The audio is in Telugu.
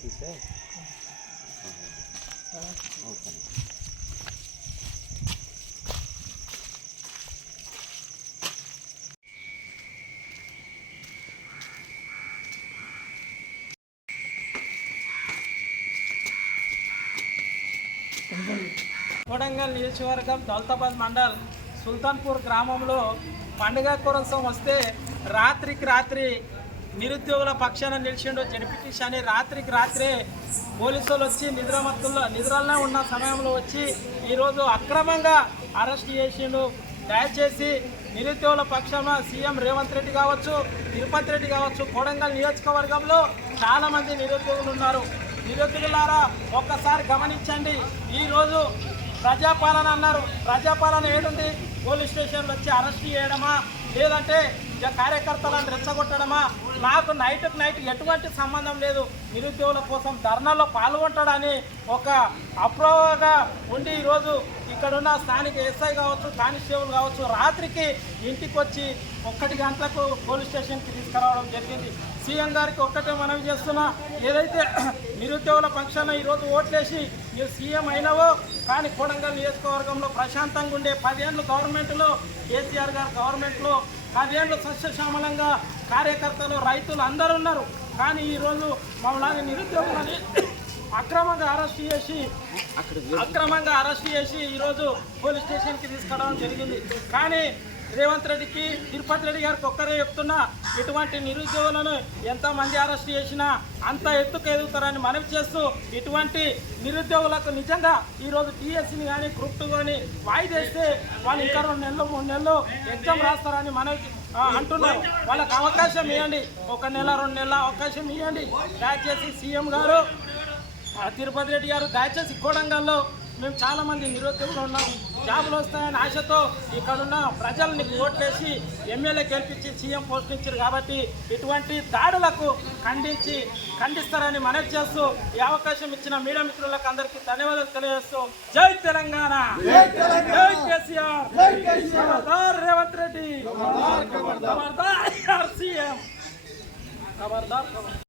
తీస్తే? ఓకే కొడంగల్ నియోజకవర్గం దౌలతాబాద్ మండల్ సుల్తాన్పూర్ గ్రామంలో పండుగ కోసం వస్తే రాత్రికి రాత్రి నిరుద్యోగుల పక్షాన నిలిచిండు. జడ్పీటీసీ అని రాత్రికి రాత్రే పోలీసులు వచ్చి నిద్రమత్తుల్లో నిద్రలో ఉన్న సమయంలో వచ్చి ఈరోజు అక్రమంగా అరెస్ట్ చేసిండు. దయచేసి నిరుద్యోగుల పక్షాన సీఎం రేవంత్ రెడ్డి కావచ్చు తిరుపతి రెడ్డి కావచ్చు కొడంగల్ నియోజకవర్గంలో చాలామంది నిరుద్యోగులు ఉన్నారు. నిరుద్యోగులారా ఒక్కసారి గమనించండి. ఈరోజు ప్రజాపాలన అన్నారు. ప్రజాపాలన ఏడుంది? పోలీస్ స్టేషన్లో వచ్చి అరెస్ట్ చేయడమా? లేదంటే కార్యకర్తలను రెచ్చగొట్టడమా? నాకు నైట్కు నైట్ ఎటువంటి సంబంధం లేదు. నిరుద్యోగుల కోసం ధర్నాలో పాల్గొంటాడని ఒక అప్రోవగా ఉండి ఈరోజు ఇక్కడున్న స్థానిక ఎస్ఐ కావచ్చు కానిస్టేబుల్ కావచ్చు రాత్రికి ఇంటికి వచ్చి ఒక్కటి గంటలకు పోలీస్ స్టేషన్కి తీసుకురావడం జరిగింది. సీఎం గారికి ఒక్కటే మనవి చేస్తున్నా ఏదైతే నిరుద్యోగుల పక్షాన ఈరోజు ఓట్లేసి మీరు సీఎం అయినవో కానీ కొడంగల్ నియోజకవర్గంలో ప్రశాంతంగా ఉండే పదేళ్ళు గవర్నమెంట్లో కేసీఆర్ గారు గవర్నమెంట్లో పదేళ్ళు సస్యశ్యామలంగా కార్యకర్తలు రైతులు అందరూ ఉన్నారు. కానీ ఈరోజు మమ్మల్ని నిరుద్యోగులని అక్రమంగా అరెస్ట్ చేసి అక్రమంగా అరెస్ట్ చేసి ఈరోజు పోలీస్ స్టేషన్కి తీసుకురావడం జరిగింది. కానీ రేవంత్ రెడ్డికి తిరుపతి రెడ్డి గారికి ఒక్కరే చెప్తున్నా ఇటువంటి నిరుద్యోగులను ఎంతమంది అరెస్ట్ చేసినా అంత ఎత్తుకు ఎదుగుతారని మనవి చేస్తూ ఇటువంటి నిరుద్యోగులకు నిజంగా ఈరోజు టీఎస్సీని కానీ గ్రూప్ టూ కానీ వాయిదేస్తే వాళ్ళు ఇంకా రెండు నెలలు మూడు నెలలు ఎగ్జామ్ రాస్తారని మనవి అంటున్నారు. వాళ్ళకు అవకాశం ఇవ్వండి. ఒక నెల రెండు నెలల అవకాశం ఇవ్వండి. దయచేసి సీఎం గారు తిరుపతి రెడ్డి గారు దయచేసి కోడంగల్లో మేము చాలా మంది నిరుద్యోగులు ఉన్నాం. జాబులు వస్తాయని ఆశతో ఇక్కడున్న ప్రజల్ని ఓట్లేసి ఎమ్మెల్యే గెలిపించి సీఎం పోస్ట్ ఇచ్చారు కాబట్టి ఇటువంటి దాడులకు ఖండించి ఖండిస్తారని మనవి చేస్తూ ఈ అవకాశం ఇచ్చిన మీడియా మిత్రులకు అందరికీ ధన్యవాదాలు తెలియజేస్తూ జై తెలంగాణ. జై కేసీఆర్. రేవంత్ రెడ్డి. ఖబర్దార్ సీఎం. ఖబర్దార్